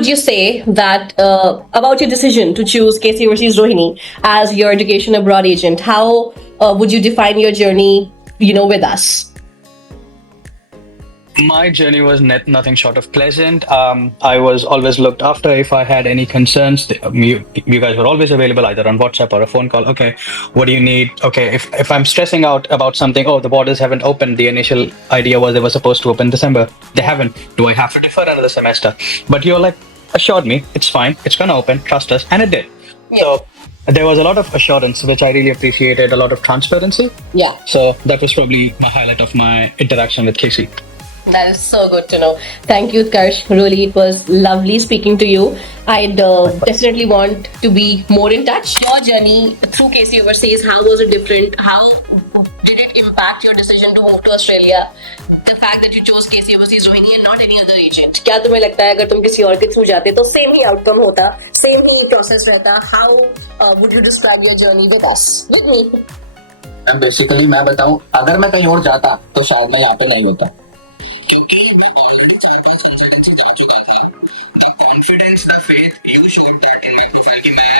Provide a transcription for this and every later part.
would you say that about your decision to choose KC versus Rohini as your education abroad agent? How would you define your journey, with us? My journey was nothing short of pleasant. I was always looked after. If I had any concerns, you guys were always available either on WhatsApp or a phone call. Okay, what do you need? Okay, if I'm stressing out about something, oh, the borders haven't opened. The initial idea was they were supposed to open December. They haven't. Do I have to defer another semester? But you're like, assured me, it's fine. It's gonna open. Trust us, and it did. Yeah. So there was a lot of assurance, which I really appreciated. A lot of transparency. Yeah. So that was probably my highlight of my interaction with KC. That is so good to know. Thank you, Utkarsh. Really, it was lovely speaking to you. I'd definitely want to be more in touch. Your journey through KC Overseas, how was it different? How did it impact your decision to move to Australia? The fact that you chose KC Overseas Rohini and not any other agent. क्या तुम्हें लगता है अगर तुम किसी और के through जाते तो सेम ही आउटकम होता, सेम ही प्रोसेस रहता? How would you describe your journey with us, with me? Basically मैं बताऊं, अगर मैं कहीं और जाता तो शायद मैं यहाँ पे नहीं होता, क्योंकि मैं ऑलरेडी 4-5 कंसल्टेंसी जा चुका था. The confidence, the faith you showed that in my profile कि मैं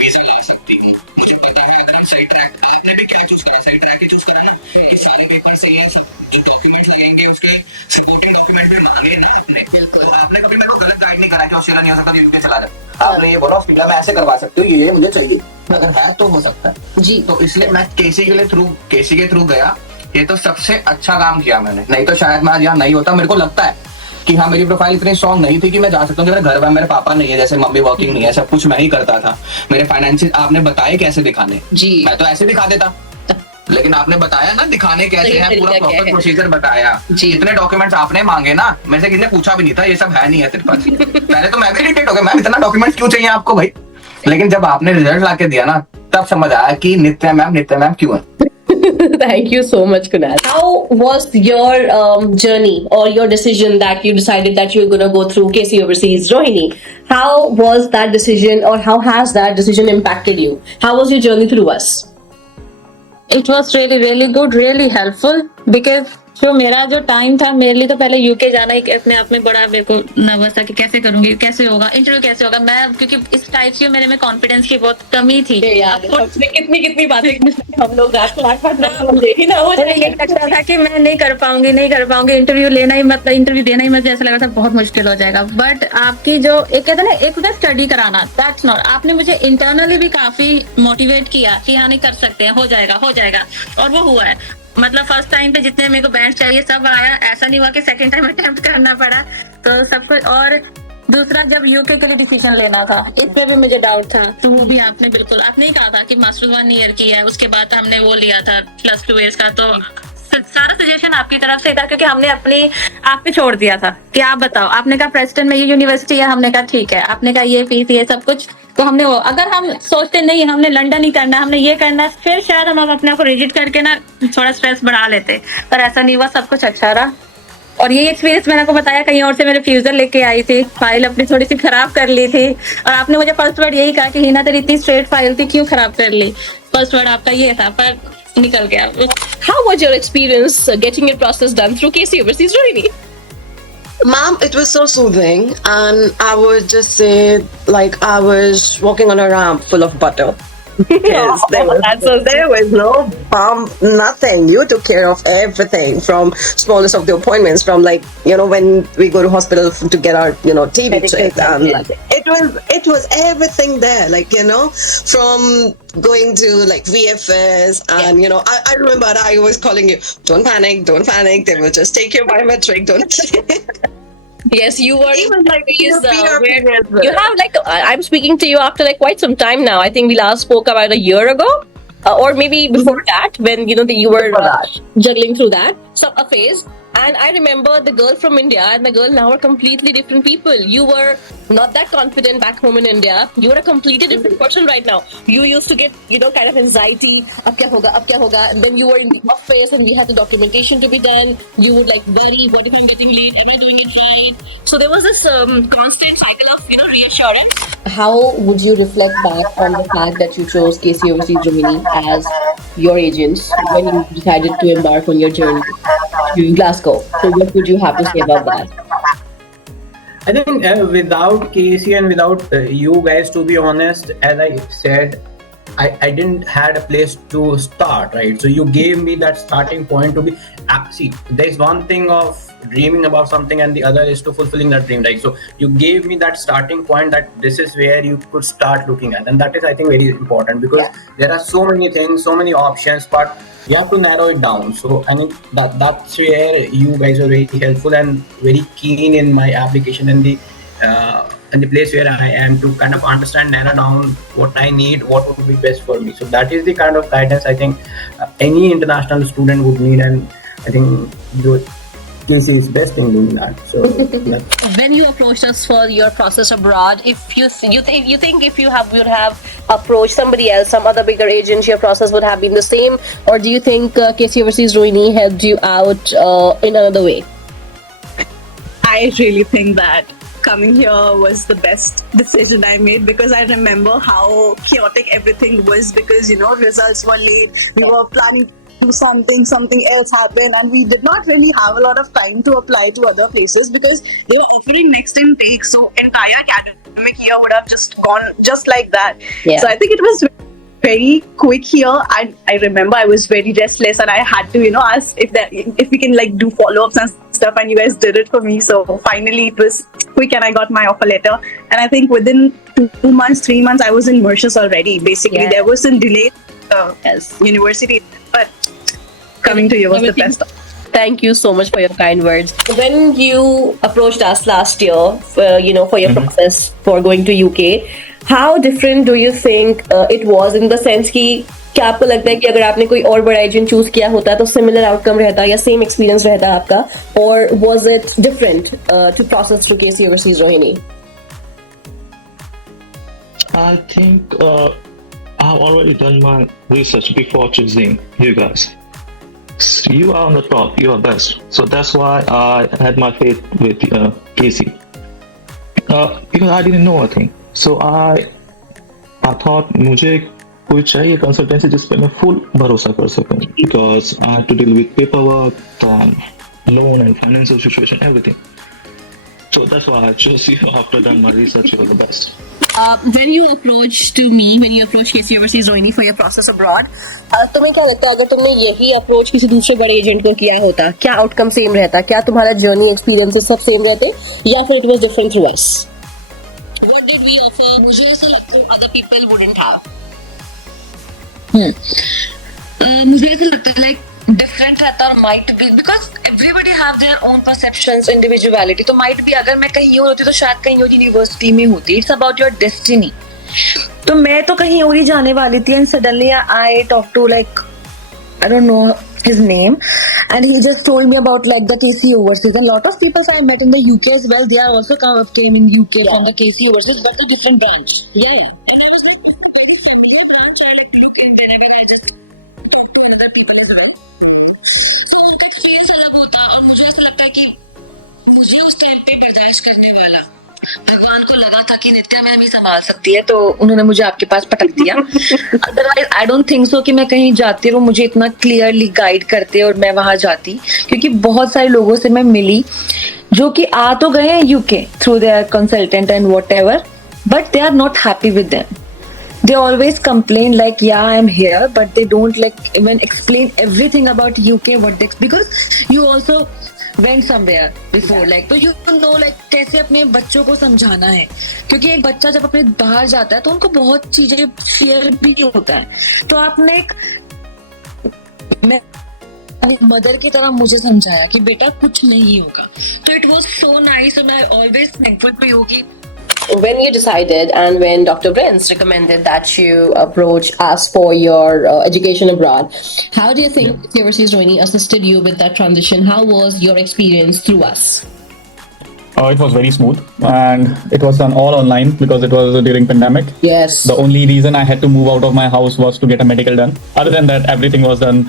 वीजा ला सकती हूँ. मुझे पता है अगर हम सही ट्रैक, आपने भी क्या चूज करा, सही ट्रैक ही चूज करा ना, कि सारे पेपर सही है, सब जो डॉक्यूमेंट लगेंगे उसके सपोर्टिंग डॉक्यूमेंट भी मांगे ना आपने. बिल्कुल, आपने कभी मेरे को गलत गाइड नहीं करा कि ऑस्ट्रेलिया नहीं हो सकता, यूके चला जाए. आपने ये बोला ऑस्ट्रेलिया में ऐसे करवा सकते हो, ये मुझे चाहिए, अगर है तो हो सकता है जी. तो इसलिए मैं केसी के थ्रू गया. ये तो सबसे अच्छा काम किया मैंने, नहीं तो शायद मैं यहाँ नहीं होता. मेरे को लगता है कि हाँ, मेरी प्रोफाइल इतनी स्ट्रॉन्ग नहीं थी कि मैं जा सकता हूँ. मेरे घर में मेरे पापा नहीं है, जैसे मम्मी वर्किंग नहीं है, सब कुछ मैं ही करता था. मेरे फाइनेंशियल आपने बताए कैसे दिखाने जी, मैं तो ऐसे दिखा देता, लेकिन आपने बताया ना दिखाने कैसे हैं, पूरा प्रॉपर प्रोसीजर बताया. इतने डॉक्यूमेंट्स आपने मांगे ना, मेरे से किसी ने पूछा भी नहीं था ये सब है नहीं है तेरे पास. पहले तो मैं भी इरिटेट हो गया, मैम इतना डॉक्यूमेंट्स क्यों चाहिए आपको भाई. लेकिन जब आपने रिजल्ट ला के दिया ना, तब समझ आया कि नित्या मैम क्यों है. Thank you so much, Kunal. How was your journey or your decision that you decided that you're going to go through KC Overseas Rohini? How was that decision, or how has that decision impacted you? How was your journey through us? It was really, really good, really helpful, because जो मेरा जो time था, मेरे लिए तो पहले UK जाना ही अपने आप में बड़ा मेरे को नर्वस था कि कैसे करूंगी, कैसे होगा इंटरव्यू, कैसे होगा. मैं क्योंकि इस टाइप की मेरे में कॉन्फिडेंस की बहुत कमी थी. कितनी बातें हम लोग देखी ना, ये लगता था कि मैं नहीं कर पाऊंगी इंटरव्यू लेना ही, मतलब इंटरव्यू देना ही मुझे ऐसा लगा था बहुत मुश्किल हो जाएगा. बट आपकी जो एक कहते हैं ना, एक होता है स्टडी कराना, दैट्स नॉट. आपने मुझे इंटरनली भी काफी मोटिवेट किया कि हाँ नहीं कर सकते हैं, हो जाएगा, और वो हुआ है. मतलब फर्स्ट टाइम पे जितने मेरे को बैंड चाहिए सब आया. ऐसा नहीं हुआ कि सेकंड टाइम अटेम्प्ट करना पड़ा, तो सब कुछ. और दूसरा, जब यूके के लिए डिसीजन लेना था, इसमें भी मुझे डाउट था, तो वो भी आपने ही कहा था कि मास्टर्स 1 ईयर की है, उसके बाद हमने वो लिया था प्लस 2 इयर्स का. तो सारा सजेशन आपकी तरफ से था, क्योंकि हमने अपनी आप पे छोड़ दिया था कि आप बताओ. आपने कहा प्रेस्टन में ये यूनिवर्सिटी है, हमने कहा ठीक है. आपने कहा ये फीस, ये सब कुछ, तो हमने वो, अगर हम सोचते नहीं हमने लंदन ही करना, हमने ये करना, फिर शायद हम अपने आप को रिजिड करके ना थोड़ा स्ट्रेस बढ़ा लेते. पर ऐसा नहीं हुआ, सब कुछ अच्छा रहा. और ये एक्सपीरियंस मैंने आपको बताया, कहीं और से मेरे रिफ्यूजल लेके आई थी, फाइल अपनी थोड़ी सी खराब कर ली थी, और आपने मुझे फर्स्ट वर्ड यही कहा कि हिना तेरी इतनी स्ट्रेट फाइल थी, क्यों खराब कर ली. फर्स्ट वर्ड आपका ये था, पर निकल गया. How was your experience getting your process done through KC Overseas Rohini? Ma'am, it was so soothing, and I would just say, like, I was walking on a ramp full of butter. Yes, there was no bump, nothing. You took care of everything, from smallest of the appointments, from like, when we go to hospital to get our, TB checked, and like, it was everything there, like, from going to like VFS, and I remember I was calling you, don't panic, they will just take your biometric, don't. Yes, you were. Even like you have like I'm speaking to you after like quite some time now. I think we last spoke about a year ago, or maybe before that, when you were juggling through a phase. And I remember the girl from India and the girl now are completely different people. You were not that confident back home in India. You are a completely different person right now. You used to get, kind of anxiety. Ab kya hoga? And then you were in the office and we had the documentation to be done. You would like worry, what if I'm getting late? Am I doing it right? So there was this constant cycle of, reassurance. How would you reflect back on the fact that you chose KC Overseas Rohini as your agents when you decided to embark on your journey to Glasgow? So what would you have to say about that? I think without Casey and without you guys, to be honest, as I said, I didn't had a place to start, right? So you gave me that starting point to be. See, there's one thing of dreaming about something, and the other is to fulfilling that dream, right? So you gave me that starting point that this is where you could start looking at, and that is, I think, very important because there are so many things, so many options, but you have to narrow it down. So I think that's where you guys are very helpful and very keen in my application and the place where I am to kind of understand, narrow down what I need, what would be best for me. So that is the kind of guidance I think any international student would need, and I think this is best in doing that. So When you approached us for your process abroad, if you think if you would have approached somebody else, some other bigger agent, your process would have been the same, or do you think KC Overseas Rohini helped you out in another way? I really think that coming here was the best decision I made, because I remember how chaotic everything was, because results were late, we were planning to do something else happened, and we did not really have a lot of time to apply to other places because they were offering next intake, so entire academic year would have just gone just like that. So I think it was very quick here. I remember I was very restless, and I had to ask if we can do follow-ups and stuff, and you guys did it for me. So finally it was quick, and I got my offer letter, and I think within 2 months, 3 months I was in Mauritius already. Basically there was some delay university, but coming to you was the best. Thank you so much for your kind words. When you approached us last year, for your process for going to UK, how different do you think it was, in the sense कि क्या आपको लगता है कि अगर आपने कोई और बड़ा एजेंट चूज किया होता तो सिमिलर आउटकम रहता या सेम एक्सपीरियंस रहता आपका, और was it different to process through KC Overseas Rohini? I think I've already done my research before choosing you guys. You are on the top, you are best. So that's why I had my faith with Casey. Because I didn't know a thing. So I thought मुझे कोई चाहिए consultancy जिस पे मैं full भरोसा कर सकूं. Because I had to deal with paperwork, loan and financial situation, everything. So that's why I chose you after done my research. You are the best. When you approached KC Overseas Rohini for your process abroad, तुम्हें क्या लगता है अगर तुमने यही approach किसी दूसरे बड़े एजेंट को किया होता, क्या आउटकम सेम रहता, क्या तुम्हारा जर्नी एक्सपीरियंसेस सब सेम रहते, या फिर it was different through us? What did we offer? मुझे ऐसा लगता है other people wouldn't have. मुझे ऐसा लगता है डिफरेंट रहता, और might be because everybody have their own perceptions, individuality. तो माइट बी अगर मैं कहीं और होती तो शायद कहीं और यूनिवर्सिटी में होती. It's about your destiny. तो मैं तो कहीं और ही जाने वाली थी, and suddenly I talk to I don't know his name, and he just told me about the KC Overseas. And lot of people I met in the UK as well, they are also came in UK from the KC Overseas, but a different branch. भगवान को लगा था कि नित्या ma'am ही संभाल सकती है, तो उन्होंने मुझे आपके पास पटक दिया. Otherwise I don't think so कि मैं कहीं जाती और मुझे इतना क्लियरली गाइड करते और मैं वहां जाती, क्योंकि बहुत सारे लोगों से मैं मिली जो कि आ तो गए हैं UK through their consultant and whatever, but they are not happy with them. They always complain yeah, I'm here, but they don't even explain everything about UK, because you also went somewhere before, तो you know कैसे अपने बच्चों को समझाना है, क्योंकि एक बच्चा जब अपने बाहर जाता है तो उनको बहुत चीजें फियर भी होता है. तो आपने मदर की तरह मुझे समझाया कि बेटा कुछ नहीं होगा. तो it was so nice, and I always thankful to you कि when you decided and when Dr. Prince recommended that you approach us for your education abroad, how do you think KC Overseas Rohini assisted you with that transition? How was your experience through us? It was very smooth, and it was done all online because it was during pandemic. Yes. The only reason I had to move out of my house was to get a medical done. Other than that, everything was done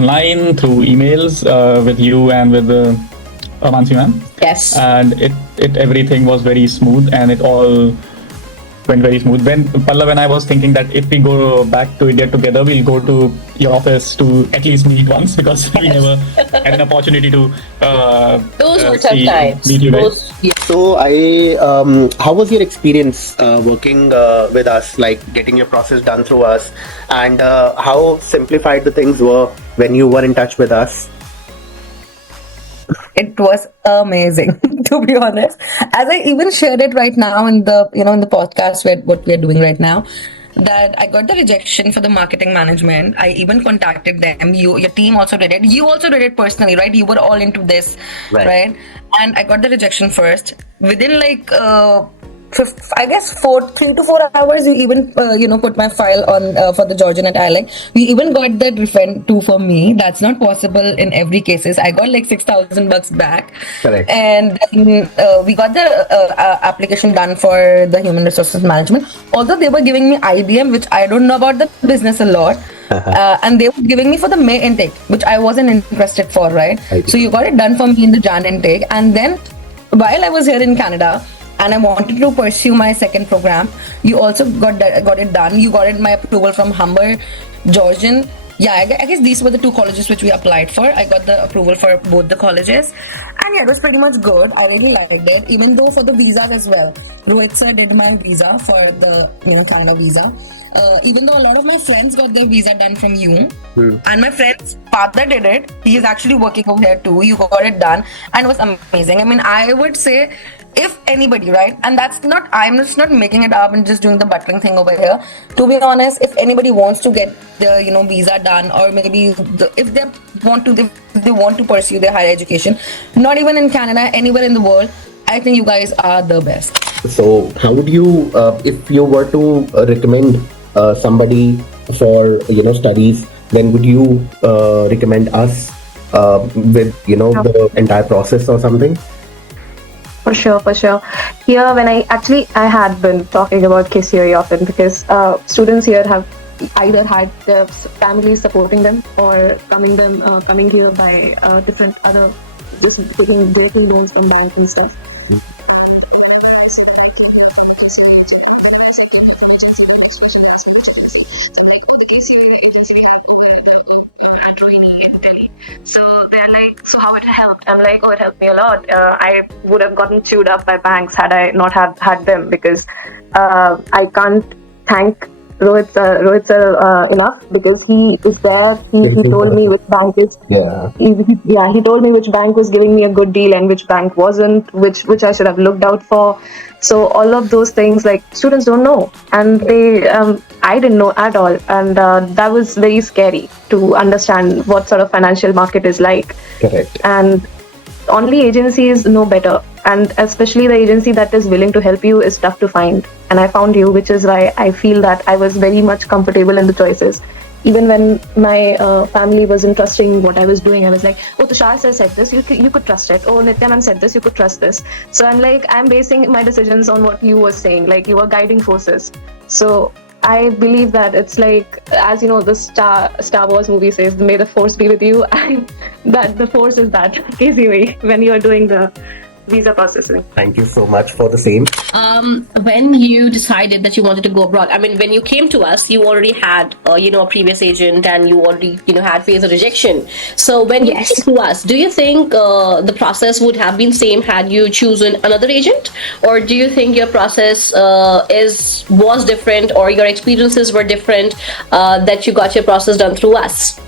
online through emails with you and with Mansi ma'am. Yes. And it everything was very smooth, and it all went very smooth. When Pallav and I was thinking that if we go back to India together, we'll go to your office to at least meet once, because we never had an opportunity to those were tough times. meet you guys. Yeah. So how was your experience working with us, like getting your process done through us, and how simplified the things were when you were in touch with us? It was amazing, to be honest. As I even shared it right now in the in the podcast what we're doing right now, that I got the rejection for the marketing management. I even contacted them. Your team also did it. You also did it personally, right? You were all into this, right? And I got the rejection first. Within like I guess 3 to 4 hours, you even put my file on for the Georgian at ILEC. We even got that refund too for me. That's not possible in every cases. I got like $6,000 back. Correct. And we got the application done for the human resources management. Although they were giving me IBM, which I don't know about the business a lot. And they were giving me for the May intake, which I wasn't interested for, right? So you got it done for me in the Jan intake. And then while I was here in Canada, and I wanted to pursue my second program, you also got it done. You got my approval from Humber, Georgian. Yeah, I guess these were the two colleges which we applied for. I got the approval for both the colleges, and yeah, it was pretty much good. I really liked it, even though for the visas as well. Rohit sir did my visa for the Canada visa. Even though a lot of my friends got their visa done from you, and my friend's father did it. He is actually working over here too. You got it done, and it was amazing. I mean, I would say, if anybody, right, and I'm just not making it up and just doing the buttering thing over here. To be honest, if anybody wants to get the visa done, or maybe if they want to pursue their higher education, not even in Canada, anywhere in the world, I think you guys are the best. So how would you, if you were to recommend somebody for studies, then would you recommend us with the entire process or something? For sure. Here, when I had been talking about KCOE often, because students here have either had their families supporting them, or coming here by different other, just taking loans from banks and stuff. At Rohini in Delhi. So they're like, so how it helped? I'm like, oh, it helped me a lot. I would have gotten chewed up by banks had I not had them, because I can't thank Rohit sir enough, because he is there. He told me which bank is. He told me which bank was giving me a good deal and which bank wasn't, which I should have looked out for. So all of those things, like, students don't know, and I didn't know at all, and that was very scary to understand what sort of financial market is like. Correct. And only agencies know better, and especially the agency that is willing to help you is tough to find. And I found you, which is why I feel that I was very much comfortable in the choices. Even when my family wasn't trusting what I was doing, I was like, oh, Tushar sir said this, you could trust it. Oh, Nitya ma'am said this, you could trust this. So I'm basing my decisions on what you were saying, like you were guiding forces. So I believe that it's like, as you know, the Star Wars movie says, may the force be with you, and that the force is that KCOE when you are doing the visa processing. Thank you so much for the same. When you decided that you wanted to go abroad, I mean, when you came to us, you already had, a previous agent, and you already, had faced a rejection. So when you came to us, do you think the process would have been same had you chosen another agent, or do you think your process was different, or your experiences were different, that you got your process done through us?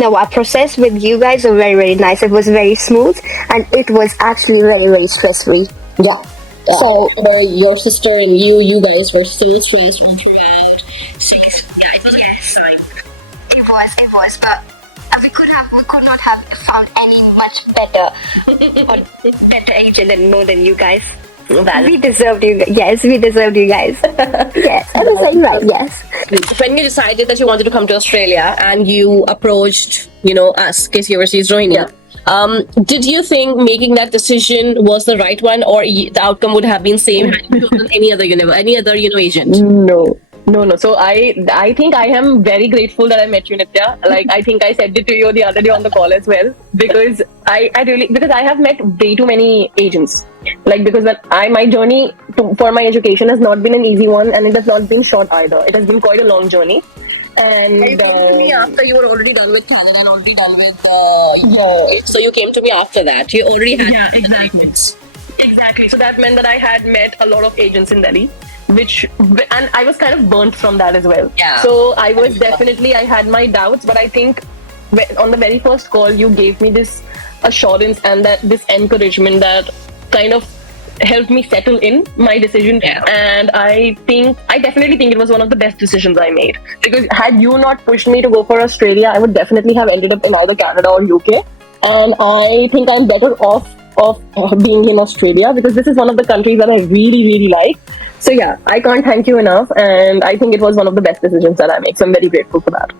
No, our process with you guys was very, very nice. It was very smooth, and it was actually very, very stress-free. Yeah. So your sister and you guys were still stressed all throughout. So yeah, it was time. It was, but we could not have found any much better agent than you guys. We deserved you. Yes, we deserved you guys. Yes, I was saying right. Yes. When you decided that you wanted to come to Australia and you approached, us, KCOE Overseas Rohini, did you think making that decision was the right one, or the outcome would have been same had you chosen any other agent? No. So I think I am very grateful that I met you, Nitya. Like, I think I said it to you the other day on the call as well, because I have met way too many agents. Like, because my journey for my education has not been an easy one, and it has not been short either. It has been quite a long journey. And you came to me after you were already done with Canada and already done with so you came to me after that. You already had exactly. Exactly. So that meant that I had met a lot of agents in Delhi, and I was kind of burnt from that as well. Yeah. So I had my doubts, but I think on the very first call, you gave me this assurance and this encouragement that kind of helped me settle in my decision. Yeah. And I definitely think it was one of the best decisions I made, because had you not pushed me to go for Australia, I would definitely have ended up in either Canada or UK. And I think I'm better off being in Australia, because this is one of the countries that I really, really like. So yeah, I can't thank you enough, and I think it was one of the best decisions that I made. So I'm very grateful for that.